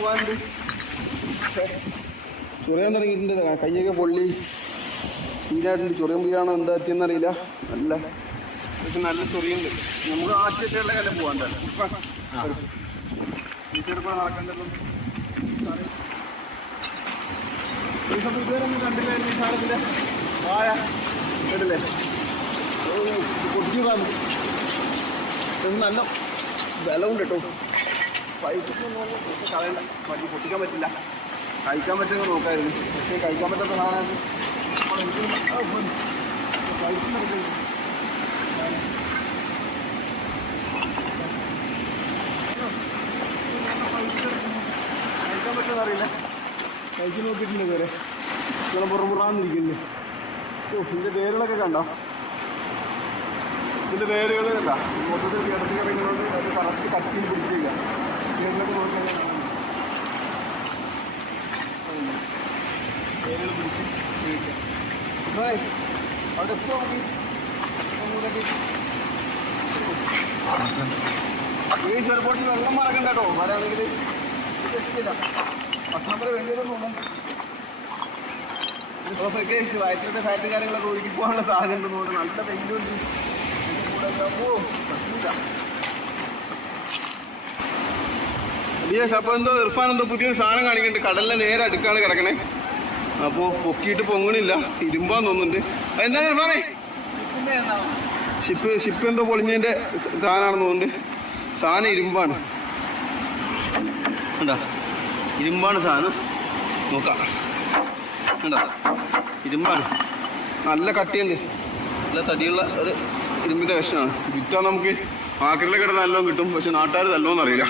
പോകാനുണ്ട്. ചൊറിയാൻ തുടങ്ങിയിട്ടുണ്ട്, കയ്യൊക്കെ പൊള്ളി തീരായിട്ടുണ്ട്. ചൊറിയാൻ പോയാണോ എന്താ എത്തിയെന്നറിയില്ല. നല്ല പക്ഷെ നല്ല ചൊറിയുണ്ട്. നമുക്ക് ആറ്റിട്ടുള്ള കാലം പോകാൻ ടീച്ചർക്കൂടെ നടക്കേണ്ടതും ഒരു സമയം ഇതുവരെ ഒന്നും കണ്ടില്ലായിരുന്നു. ഈ സാധനത്തിൻ്റെ വായ കേട്ടില്ലേ, പൊട്ടിച്ചതാണ്. നല്ല ബലമുണ്ട് കേട്ടോ. പൈസക്കൊന്നും കളയണ്ട, വണ്ടി പൊട്ടിക്കാൻ പറ്റില്ല. കഴിക്കാൻ പറ്റുമെന്ന് നോക്കായിരുന്നു, പക്ഷേ കഴിക്കാൻ പറ്റാത്ത സാധനമാണ്. കഴിക്കാൻ പറ്റുമെന്ന് അറിയില്ല. കഴിച്ച് നോക്കിയിട്ടുണ്ട് വേറെ ഇങ്ങനെ പുറമുറാന്നിരിക്കുന്നു. ഓ, ഇതിൻ്റെ വേരുകളൊക്കെ കണ്ടോ? ഇതിൻ്റെ വേരുകൾ കണ്ട മൊത്തത്തിൽ കിടത്തി കിടക്കുന്നതുകൊണ്ട് അത് കറക്റ്റ് കട്ടിയിൽ പിടിച്ചില്ല. വേരിലൊക്കെ നോക്കിയാൽ വേരുകൾ പിടിച്ച് കഴിക്കാം. അവിടെ എപ്പോൾ ഈ ചെറുപോട്ടിൽ വെള്ളം മറക്കണ്ട കേട്ടോ. വരാണെങ്കിൽ തെറ്റില്ല, ഭക്ഷണം വരെ വേണ്ടിയതെന്ന് തോന്നുന്നു. വയറ്റിലത്തെ ഫാറ്റ് കാര്യങ്ങളൊക്കെ ഒഴുകി പോകാനുള്ള സാധ്യത ഉണ്ടെന്നുകൊണ്ട് നല്ല വെയിലുണ്ട്. അപ്പോൾ എന്തോ ഇർഫാൻ എന്തോ പുതിയൊരു സാധനം കാണിക്കുന്നുണ്ട്. കടലിലെ നേരെ അടുക്കാണ് കിടക്കണേ. അപ്പോൾ പൊക്കിയിട്ട് പൊങ്ങണില്ല, ഇരുമ്പാന്ന് തോന്നുന്നുണ്ട്. അതെന്താണ് ഇർഫാനെ? ഷിപ്പ് എന്തോ പൊളിഞ്ഞതിൻ്റെ സാധനമാണെന്ന് തോന്നുന്നുണ്ട്. സാധനം ഇരുമ്പാണ്. എന്താ ഇരുമ്പാണ് സാധനം, നോക്കാം. എന്താ ഇരുമ്പാണ്, നല്ല കട്ടിയുണ്ട്, നല്ല തടിയുള്ള ഒരു ഇരുമ്പിൻ്റെ കഷ്ണമാണ്. വിറ്റാൽ നമുക്ക് ആക്രിലൊക്കെ കിടന്ന് നല്ലോണം കിട്ടും. പക്ഷെ നാട്ടുകാർ നല്ലോണം അറിയില്ല.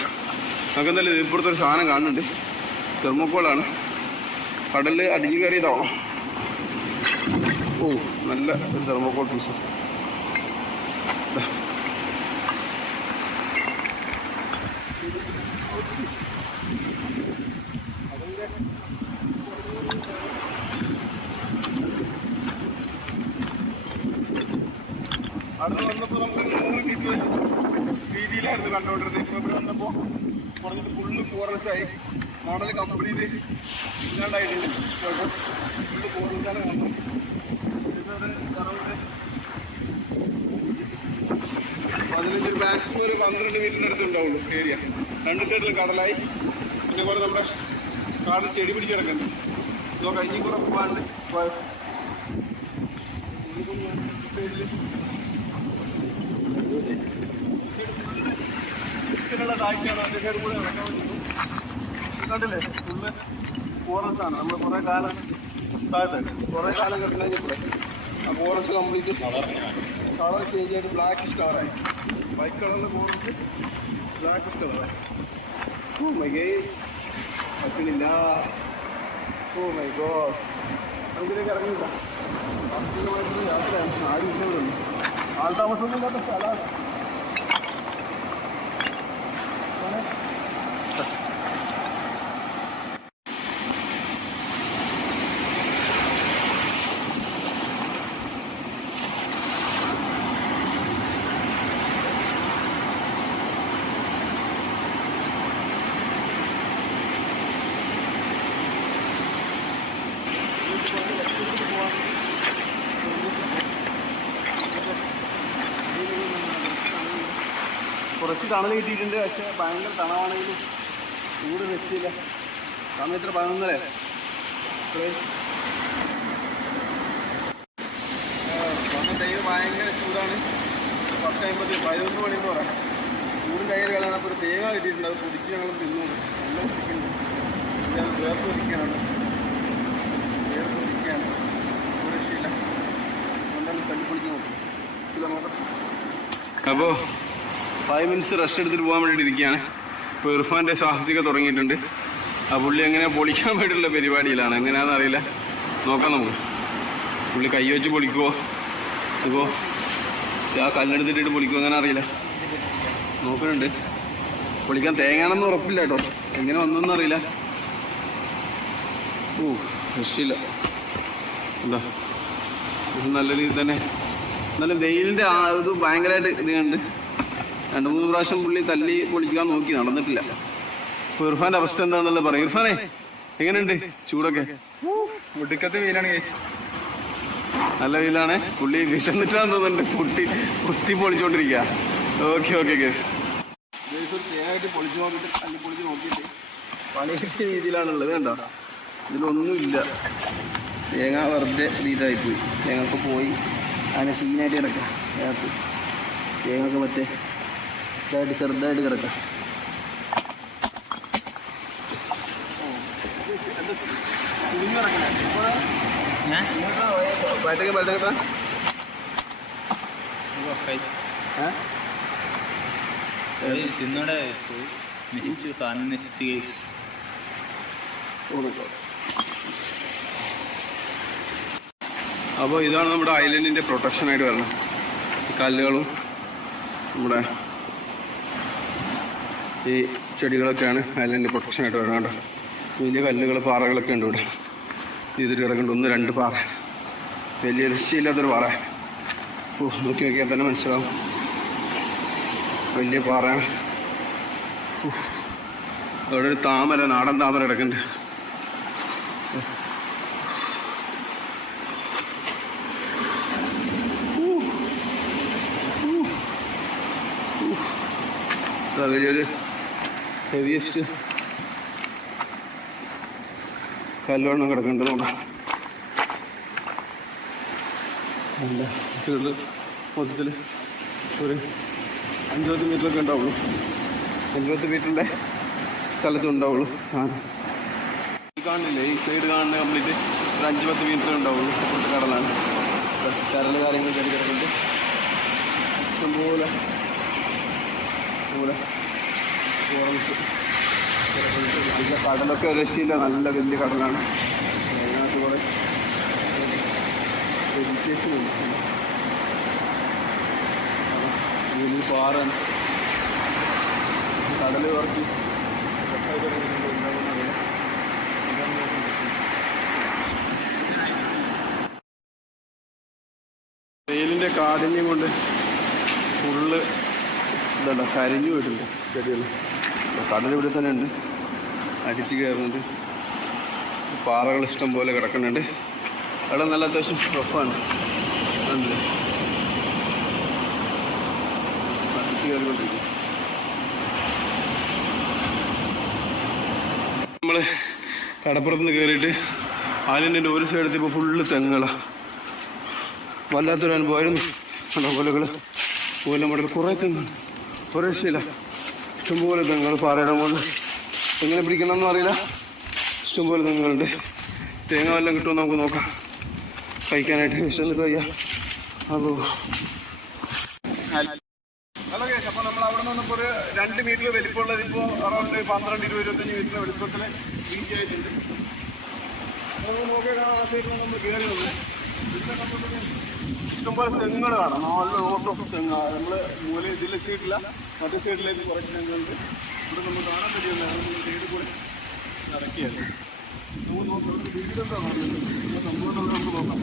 നമുക്ക് എന്തായാലും ഇപ്പോഴത്തെ ഒരു സാധനം കാണുന്നുണ്ട്. തെർമോക്കോളാണ്, കടലിൽ അടിഞ്ഞു കയറിയതാവും. ഓ, നല്ല ഒരു തെർമോക്കോൾ പീസ്. അവിടെ വന്നപ്പോൾ നമുക്ക് 100 മീറ്റർ വീതിയിലായിരുന്നു കണ്ടുകൊണ്ടിരുന്നത്. ഇപ്പോൾ ഇവിടെ വന്നപ്പോൾ കുറഞ്ഞിട്ട് ഫുള്ള് ഫോറസ്റ്റായി. മോഡൽ കംപ്ലീറ്റ് ഇല്ലാണ്ടായിട്ടുണ്ട്. ഫുള്ള് ഫോറസ്റ്റാണ് വന്നു. ഒരു മാക്സിമം ഒരു 12 മീറ്ററിൻ്റെ അടുത്ത് ഉണ്ടാവുള്ളൂ ഏരിയ. രണ്ട് സൈഡിലും കടലായി. പിന്നെ പോലെ നമ്മുടെ കാടിൽ ചെടി പിടിച്ച് കിടക്കുന്നുണ്ട്. ഇതോ കഴിഞ്ഞ കൂടെ പോകാണ്ട് താഴ്ചയാണ് അതിൻ്റെ സൈഡ് കൂടെ നടക്കാൻ പറ്റുന്നു. കണ്ടില്ലേ ഫുള്ള് ഫോറസ്റ്റാണ്. നമ്മൾ കുറേ കാലം കുറേ കാലം കിട്ടുന്നപ്പോൾ ആ ഫോറസ്റ്റ് കംപ്ലീറ്റ് കളർ ചേഞ്ച് ആയിട്ട് ബ്ലാക്കിഷ് കളറായി. വൈറ്റ് കളറിലെ ഫോറസ്റ്റ് ബ്ലാക്കിഷ് കളറായി. ഓ മൈ ഗേസ് പറ്റണില്ല. ഓ മൈ ഗോഡ് നമുക്കിലേക്ക് ഇറങ്ങിയില്ല. യാത്രയാണ്. ആരും ഇല്ലവരുണ്ട്. ആൾ താമസമൊന്നും ഇല്ലാത്ത സ്ഥലമാണ്. കുറച്ച് തണൽ കിട്ടിയിട്ടുണ്ട്. പക്ഷേ ഭയങ്കര തണവാണെങ്കിലും ചൂട് രക്ഷയില്ല. സമയം എത്ര 11:30 സമയം ടൈം ഭയങ്കര ചൂടാണ്. 10:50 11 മണി എന്ന് പറയാം. ചൂടും കയ്യിൽ കളയാണ്. അപ്പോൾ ഒരു തേങ്ങ കിട്ടിയിട്ടുണ്ട്. അത് പൊടിച്ച് ഞങ്ങൾ തിന്നുണ്ട്. നല്ല പൊടിക്കുന്നുണ്ട്. ഞാൻ വേർത്ത് പൊടിക്കാനുണ്ട്. വേർത്ത് പൊടിക്കുകയാണ്. ഒരു രക്ഷയില്ല. എന്തായാലും തല്ലി പൊടിച്ച് നോക്കും. ഇല്ല നോക്കട്ടെ. അപ്പോൾ 5 മിനിറ്റ്സ് റെസ്റ്റ് എടുത്തിട്ട് പോകാൻ വേണ്ടിയിട്ട് ഇരിക്കുകയാണ്. ഇപ്പോൾ ഇർഫാൻ്റെ സാഹസിക തുടങ്ങിയിട്ടുണ്ട്. ആ പുള്ളി എങ്ങനെ പൊളിക്കാൻ വേണ്ടിയിട്ടുള്ള പരിപാടിയിലാണ്. എങ്ങനെയാണെന്ന് അറിയില്ല. നോക്കാം നമുക്ക്. പുള്ളി കൈ വെച്ച് പൊളിക്കുമോ, ഇപ്പോൾ ആ കല്ലെടുത്തിട്ട് പൊളിക്കുമോ അങ്ങനെ അറിയില്ല. നോക്കുന്നുണ്ട്. പൊളിക്കാൻ തേങ്ങയാണെന്ന് ഉറപ്പില്ല കേട്ടോ. എങ്ങനെ വന്നൊന്നും അറിയില്ല. ഓ രക്ഷയില്ല. എന്താ നല്ല രീതിയിൽ തന്നെ എന്നാലും വെയിലിൻ്റെ ആ ഇത് ഭയങ്കരമായിട്ട് ഇത് കണ്ട് 2-3 പ്രാവശ്യം പുള്ളി തല്ലി പൊളിക്കാൻ നോക്കി, നടന്നിട്ടില്ല. ഇപ്പോൾ ഇർഫാൻ്റെ അവസ്ഥ എന്താണെന്നുള്ളത് പറയും. ഇർഫാനെ എങ്ങനെയുണ്ട് ചൂടൊക്കെ? ഒടുക്കത്തെ വെയിലാണ് കേസ്. നല്ല വെയിലാണ്. പുള്ളി വിശന്നിട്ടാന്ന് തോന്നുന്നുണ്ട്. കുത്തി പൊളിച്ചുകൊണ്ടിരിക്കുക. Okay okay case. ഒരു തേങ്ങായിട്ട് പൊളിച്ചു നോക്കിയിട്ട് തല്ലി പൊളിച്ച് നോക്കിയിട്ട് പണി കിട്ടിയ രീതിയിലാണുള്ളത്. കണ്ടോ, ഇതിലൊന്നുമില്ല. തേങ്ങ വെറുതെ ഇതായിപ്പോയി. തേങ്ങക്ക് പോയി അങ്ങനെ സീനായിട്ട് കിടക്കാം. അതിനകത്ത് തേങ്ങക്ക് മറ്റേ ഇതായിട്ട് ചെറുതായിട്ട് കിടക്കാം. അപ്പോൾ ഇതാണ് നമ്മുടെ ഐലൻഡിൻ്റെ പ്രൊട്ടക്ഷനായിട്ട് വരുന്നത്. കല്ലുകളും നമ്മുടെ ഈ ചെടികളൊക്കെയാണ് ഐലൻഡിൻ്റെ പ്രൊട്ടക്ഷനായിട്ട് വരുന്നത്. കേട്ടോ, വലിയ കല്ലുകൾ പാറകളൊക്കെ ഉണ്ട് ഇവിടെ. ഇതിട്ട് കിടക്കുന്നുണ്ട്. 1-2 പാറ. വലിയ രക്ഷയില്ലാത്തൊരു പാറ. ഓ നോക്കി നോക്കിയാൽ തന്നെ മനസ്സിലാവും. വലിയ പാറയാണ്. അവിടെ ഒരു താമര, നാടൻ താമര കിടക്കുന്നുണ്ട്. വലിയൊരു ഹെവിയസ്റ്റ് കല്ലോണം കിടക്കുന്നുണ്ട്. നോക്കാം. എന്താ ചുരുള് മൊത്തത്തിൽ ഒരു 50 മീറ്ററൊക്കെ ഉണ്ടാവുള്ളൂ. 50 മീറ്ററിൻ്റെ സ്ഥലത്തുണ്ടാവുള്ളൂ. ഈ കാണുന്നില്ലേ, ഈ സൈഡ് കാണുന്ന കംപ്ലീറ്റ് ഒരു 5-10 മീറ്റർ ഉണ്ടാവുള്ളൂ. കടലാണ്. ചരൽ കാര്യങ്ങൾ കയറി കിടക്കുന്നുണ്ട്. ഇഷ്ടംപോലെ ഫോറൻസ് നല്ല കടലൊക്കെ രക്ഷയില്ല. നല്ല വലിയ കടലാണ്. അതിനകത്ത് കുറേ വെജിറ്റേഷൻ ഉണ്ട്. വലിയ പാറാണ്. കടൽ കുറച്ച് വെയിലിൻ്റെ കാഠിന്യം കൊണ്ട് ഫുള്ള് ഇതല്ല കരിഞ്ഞു പോയിട്ടുണ്ട് ചെടികൾ. കടൽ ഇവിടെ തന്നെ ഉണ്ട്. അടിച്ച് കയറുന്നുണ്ട്. പാറകൾ ഇഷ്ടം പോലെ കിടക്കുന്നുണ്ട്. അവിടെ നല്ല അത്യാവശ്യം റഫാണ്. അടിച്ച് കയറിക്കൊണ്ടിരിക്കും. നമ്മൾ കടപ്പുറത്ത് നിന്ന് കയറിയിട്ട് ഐലൻഡിൻ്റെ ഒരു സൈഡെത്തിയപ്പോൾ ഫുള്ള് തെങ്ങുകളാണ്. വല്ലാത്തൊരു അനുഭവമായിരുന്നു. ഓലകൾ ഓലമടൽ കുറേ തെങ്ങ്, കുറേ രക്ഷയില്ല, ഇഷ്ടംപോലെ തെങ്ങുകൾ പാറയുടെ മുകളിൽ. എങ്ങനെ പിടിക്കണമെന്നും അറിയില്ല, ഇഷ്ടംപോലെ തെങ്ങുകളുണ്ട്. തേങ്ങ വല്ലതും കിട്ടുമെന്ന് നമുക്ക് നോക്കാം. കഴിക്കാനായിട്ട് വിശന്നിട്ട് വയ്യ. അതോ ഹലോ കേസ്, അപ്പോൾ നമ്മൾ അവിടെ നിന്നപ്പോൾ ഒരു 2 മീറ്റർ വലിപ്പമുള്ളത് ഇപ്പോൾ അറൗണ്ട് 12-20-25 മീറ്റർ വലിപ്പത്തിൽ റീച്ച് ആയിട്ടുണ്ട്. നമുക്ക് നോക്കിയാൽ കാണാൻ ആ സൈഡിൽ നമ്മൾ കയറി വന്നു. ഇവിടെ നമുക്ക് ഇഷ്ടംപോലെ തെങ്ങുകൾ കാണാം. നല്ല ലോട്ട് ഓഫ് തെങ്ങ്. നമ്മൾ മൂലം ഇതിലെത്തിയിട്ടില്ല, മറ്റേ സൈഡിലേക്ക് കുറച്ച് തെങ്ങുണ്ട്. ഇവിടെ നമുക്ക് കാണാൻ പറ്റില്ല, നമ്മൾ സൈഡിൽ കൂടെ നടക്കുകയല്ലേ. നമുക്ക് നോക്കാം വീടെന്താ പറയുന്നത്, സംഭവം നമുക്ക് നോക്കാം.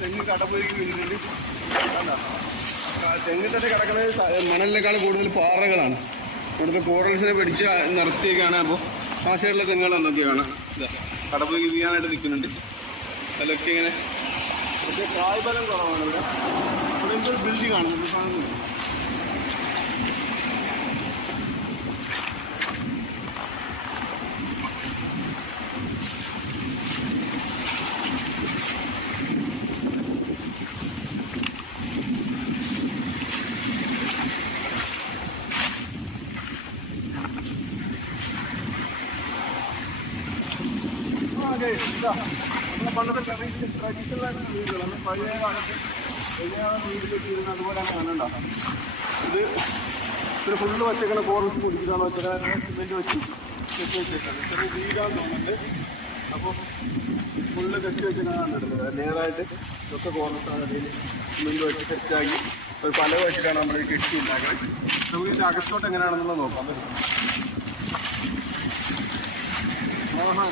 തെങ്ങ് കടപുരയ്ക്ക് വേണ്ടിയിട്ടുണ്ട്. തെങ്ങിൽ തന്നെ കിടക്കുന്നത് മണലിനേക്കാൾ കൂടുതൽ പാറകളാണ്. ഇവിടുത്തെ കോറൽസിനെ പിടിച്ച് നിർത്തിയൊക്കെയാണ്. അപ്പോൾ ആ സൈഡിലെ തെങ്ങുകൾ എന്തൊക്കെയാണ് കടപുരയ്ക്ക് വീഴാനായിട്ട് നിൽക്കുന്നുണ്ട്. അതിലൊക്കെ ഇങ്ങനെ പക്ഷേ കായ്ഫലം കുറവാണ്. ഇവിടെ എന്തൊരു ബിൽഡിംഗ് ആണ് നമ്മൾ കാണുന്നത്. നമ്മുടെ പണ്ടത്തെ ട്രഡീഷണൽ വീടുകളാണ്. പഴയ കാലത്ത് വീട്ടിലെത്തിയിരുന്ന അതുപോലെയാണ് കാണണ്ട. ഇത് ഫുള്ള് വച്ചേക്കണ കോറൽസ് കുടിച്ചിട്ടാണ് സിമെൻറ്റ് വെച്ച് കെട്ടി വെച്ചേക്കാണ്. ചെറിയ വീടാന്ന് തോന്നുന്നുണ്ട്. അപ്പോൾ ഫുള്ള് കെട്ടി വെച്ചേക്കാണ് കണ്ടിട്ടുള്ളത്. നേരായിട്ട് ഇതൊക്കെ കോറൽസാണ്. അതിൽ സിമെൻറ്റ് വെച്ച് സെറ്റാക്കി ഒരു പല വെച്ചിട്ടാണ് നമ്മൾ ഈ കെട്ടി ഉണ്ടാക്കുന്നത്. നമുക്ക് ഇതിൻ്റെ അകത്തോട്ട് എങ്ങനെയാണെന്നുള്ളത് നോക്കാം.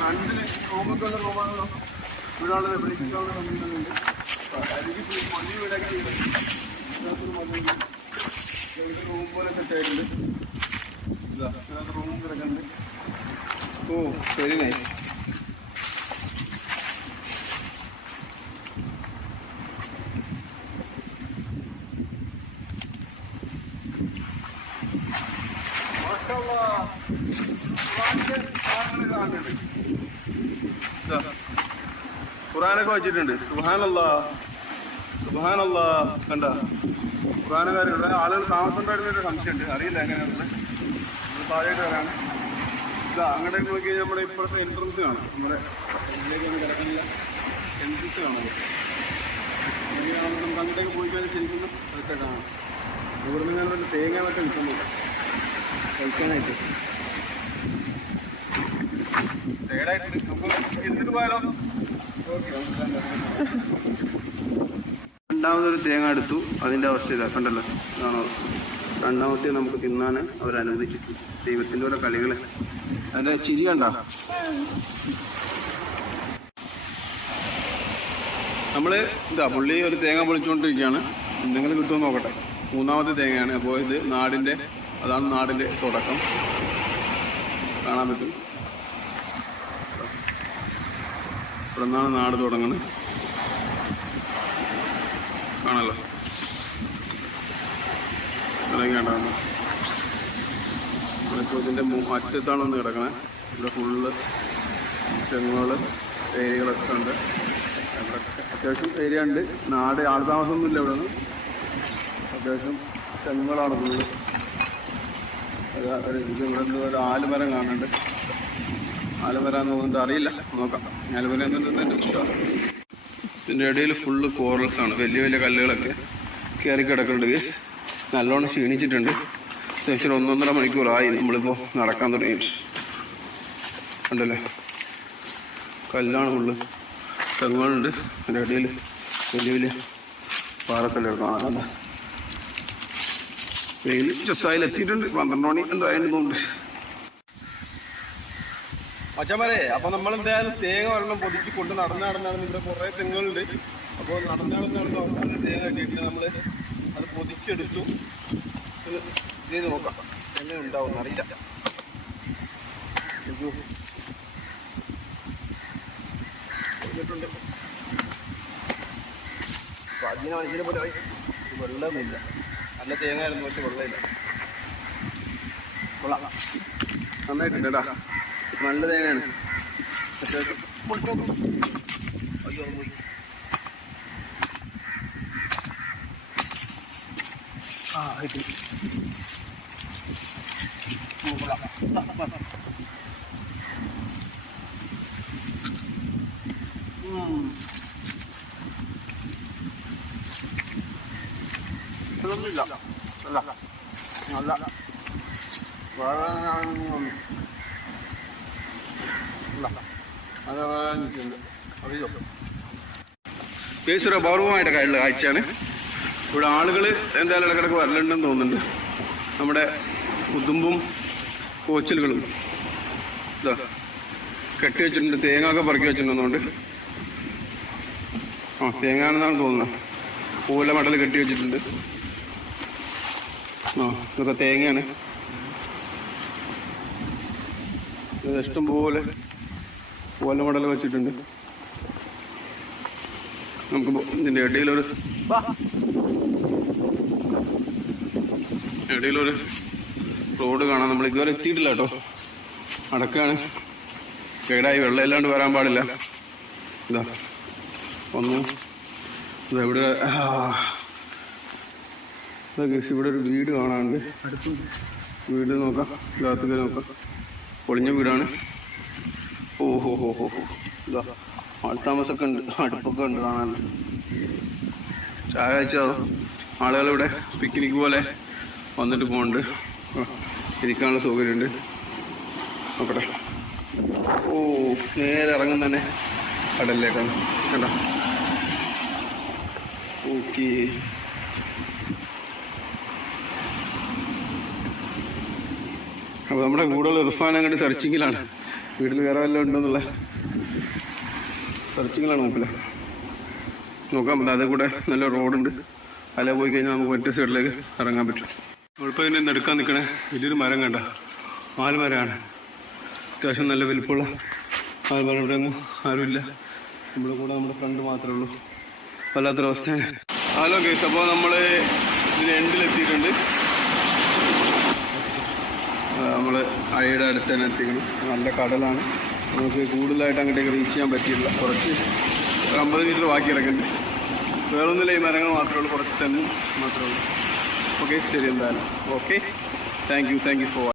രണ്ടിന് റൂമൊക്കെ ഉള്ള റൂമാണല്ലോ. ഒരാൾ വിളിച്ചിട്ടാണ് കമ്മിറ്റുന്നുണ്ട്. എനിക്ക് മഞ്ഞ് വീടാക്കി റൂം പോലെ സെറ്റായിട്ടുണ്ട്. ഇതിനകത്ത് റൂം കിടക്കുന്നുണ്ട്. ഓ ശരി നൈസ്. ഖുറാനൊക്കെ വെച്ചിട്ടുണ്ട്. സുബ്ഹാനല്ലാ കണ്ട ഖുറാനുകാരുള്ള ആളുകൾ താമസമുണ്ടായിരുന്നൊരു സംശയമുണ്ട്. അറിയില്ല എങ്ങനെയാണെന്ന്. നമ്മൾ താഴേട്ട് വരാണ്. അങ്ങോട്ടേക്ക് നോക്കി കഴിഞ്ഞാൽ നമ്മുടെ ഇപ്പോഴത്തെ എൻട്രൻസ് കാണാം. നമ്മുടെ ഇതിലേക്ക് ഒന്ന് കിടക്കുന്നില്ല, എൻട്രൻസ് കാണാം. നമുക്ക് അങ്ങോട്ടേക്ക് പോയി കഴിഞ്ഞാൽ ശരിക്കും അതൊക്കെ കാണാം. ഇവിടെ നിന്ന് ഞാൻ വല്ല തേങ്ങ മറ്റേ കിട്ടുന്നില്ല കഴിക്കാനായിട്ട്. ടേഡായിട്ട് നമുക്ക് ഇരുന്നിട്ട് പോയാലോ? രണ്ടാമതൊരു തേങ്ങ എടുത്തു. അതിൻ്റെ അവസ്ഥ ഇതാ കണ്ടല്ലോ, കാണോ. രണ്ടാമത്തെ നമുക്ക് തിന്നാൻ അവരനുവദിച്ചിട്ടു. ദൈവത്തിൻ്റെ ഓരോ കളികൾ. അതിൻ്റെ ചിരി കണ്ട. നമ്മൾ പുള്ളി ഒരു തേങ്ങ പൊളിച്ചുകൊണ്ടിരിക്കുകയാണ്. എന്തെങ്കിലും കിട്ടുമെന്ന് നോക്കട്ടെ. മൂന്നാമത്തെ തേങ്ങയാണ്. അപ്പോൾ ഇത് അതാണ് നാടിൻ്റെ തുടക്കം. കാണാൻ പറ്റും. ഇവിടെ നിന്നാണ് നാട് തുടങ്ങുന്നത്. കാണല്ലോ, ഇറങ്ങിയാണ്ടാണ്. ഇപ്പോൾ ഇതിൻ്റെ അറ്റത്താണ് ഒന്ന് കിടക്കണേ. ഇവിടെ ഫുള്ള് തെങ്ങുകൾ, ഏരിയകളൊക്കെ ഉണ്ട്. ഇവിടെ അത്യാവശ്യം ഏരിയ ഉണ്ട്. നാട് ആൾ താമസമൊന്നുമില്ല. ഇവിടെ നിന്ന് അത്യാവശ്യം തെങ്ങുകളാണ് ഫുള്ള്. ഇത് ഇവിടെ നിന്ന് ഒരു ആലുമരം കാണുന്നുണ്ട്. ആലുമരാന്ന് തോന്നുന്നുണ്ട്, അറിയില്ല, നോക്കാം. ആലുമര എന്നുണ്ടെന്ന് ഇഷ്ടമാണ്. ഇതിൻ്റെ ഇടയിൽ ഫുള്ള് കോറൽസാണ്. വലിയ വലിയ കല്ലുകളൊക്കെ കയറി കിടക്കുന്നുണ്ട്. ഗേസ് നല്ലോണം ക്ഷീണിച്ചിട്ടുണ്ട്. അത്യാവശ്യം 1.5 മണിക്കൂറായി നമ്മളിപ്പോൾ നടക്കാൻ തുടങ്ങിയിട്ട്. ഉണ്ടല്ലേ, കല്ലാണ് ഫുള്ള്. തെങ്ങുകളുണ്ട്. അതിൻ്റെ ഇടയിൽ വലിയ വലിയ പാറക്കല്ലുകൾ കാണാനല്ല. വെയിൽ ജസ്റ്റ് അതിലെത്തിയിട്ടുണ്ട്. 12 മണി എന്തായാലും തോന്നുന്നുണ്ട്. അച്ഛന്മാരെ, അപ്പോൾ നമ്മളെന്തായാലും തേങ്ങ ഒരെണ്ണം പൊതിച്ച് കൊണ്ട് നടന്ന് ഇവിടെ കുറേ തെങ്ങുകളുണ്ട്. അപ്പോൾ നടന്ന് അവസാനം തേങ്ങ കിട്ടിയിട്ട് നമ്മൾ അത് പൊതിച്ചെടുത്തു. ചെയ്ത് നോക്കാം എങ്ങനെ ഉണ്ടാവും അറിയില്ല. അതിനെ പോലെ വെള്ളമൊന്നുമില്ല. നല്ല തേങ്ങയായിരുന്നു, പക്ഷെ വെള്ളമില്ല. കൊള്ളാം, നന്നായിട്ടുണ്ട് കേട്ടാ. നല്ല തേങ്ങയാണ്. അയ്യോ പോയി. ആ കിട്ടി. ഇതൊന്നുമില്ല. അല്ല നല്ല വേറെ ഒരു അപൂർവമായിട്ട് ഉള്ള കാഴ്ചയാണ്. ഇവിടെ ആളുകൾ എന്തായാലും ഇടക്കിടക്ക് വരലുണ്ടെന്ന് തോന്നുന്നുണ്ട്. നമ്മുടെ ഉതുമ്പും കോച്ചലുകളും ഇതാ കെട്ടി വെച്ചിട്ടുണ്ട്. തേങ്ങ ഒക്കെ പറക്കി വെച്ചിട്ടുണ്ടെന്നുകൊണ്ട് തേങ്ങ ആണെന്നാണ് തോന്നുന്നത്. പൂല മടൽ കെട്ടി വെച്ചിട്ടുണ്ട്. ഇതൊക്കെ തേങ്ങയാണ്. ഇത് ഇഷ്ടം പോലെ പൂല മടൽ വെച്ചിട്ടുണ്ട്. നമുക്ക് ഇതിൻ്റെ ഇടയിലൊരു റോഡ് കാണാം. നമ്മൾ ഇതുവരെ എത്തിയിട്ടില്ല കേട്ടോ. അടക്കാണ് കേടായി. വെള്ളം ഇല്ലാണ്ട് വരാൻ പാടില്ല. ഇതാ ഒന്ന് ഇവിടെ ഇവിടെ ഒരു വീട് കാണാനുണ്ട്. വീട് നോക്കാം. രാത്രി നോക്കാം. പൊളിഞ്ഞ വീടാണ്. ഓഹോ ഹോ ഹോ ഹോ. ഇതാ ആൾത്താമസമൊക്കെ ഉണ്ട്. അടുപ്പൊക്കെ ഉണ്ട് കാണാൻ. ചായ കഴിച്ചോ? ആളുകളിവിടെ പിക്നിക് പോലെ വന്നിട്ട് പോകുന്നുണ്ട്. ഇരിക്കാനുള്ള സൗകര്യമുണ്ട്. നോക്കട്ടെ. ഓ നേരെ ഇറങ്ങും തന്നെ കടലിലേക്കാണ്. കേട്ടോ. ഓക്കെ. അപ്പോൾ നമ്മുടെ കൂടുതൽ ഇർഫാൻ അങ്ങോട്ട് സെർച്ചിങ്ങിലാണ്. വീട്ടിൽ വേറെ വല്ലതും ഉണ്ടോന്നുള്ള സെർച്ചിങ്ങിലാണ്. നോക്കില്ല നോക്കാൻ പറ്റില്ല. അതേ കൂടെ നല്ല റോഡുണ്ട്. അതിലെ പോയി കഴിഞ്ഞാൽ നമുക്ക് മറ്റേ സൈഡിലേക്ക് ഇറങ്ങാൻ പറ്റും. നമ്മളിപ്പോൾ ഇതിൻ്റെ എടുക്കാൻ നിൽക്കണേ വലിയൊരു മരം കണ്ട ആൽമരമാണ്. അത്യാവശ്യം നല്ല വലിപ്പമുള്ള ആൽമരം. ഇവിടെ ഒന്നും ആരുമില്ല. നമ്മുടെ കൂടെ നമ്മുടെ ഫ്രണ്ട് മാത്രമേ ഉള്ളൂ. വല്ലാത്തൊരവസ്ഥയാണ്. ഹലോ ഗൈസ്, അപ്പോൾ നമ്മൾ ഇതിന് എൻഡിലെത്തിയിട്ടുണ്ട്. നമ്മൾ അഴയുടെ അടുത്ത് തന്നെ എത്തിക്കണം. നല്ല കടലാണ്. നമുക്ക് കൂടുതലായിട്ട് അങ്ങോട്ടേക്ക് റീച്ച് ചെയ്യാൻ പറ്റിയില്ല. കുറച്ച് 50 മീറ്റർ ബാക്കി കിടക്കുന്നുണ്ട്. വേറൊന്നുമില്ല, ഈ മരങ്ങൾ മാത്രമേ ഉള്ളൂ. കുറച്ച് തെങ്ങും മാത്രമേ ഉള്ളൂ. ഓക്കെ, ശരി. എന്തായാലും ഓക്കെ. Thank you for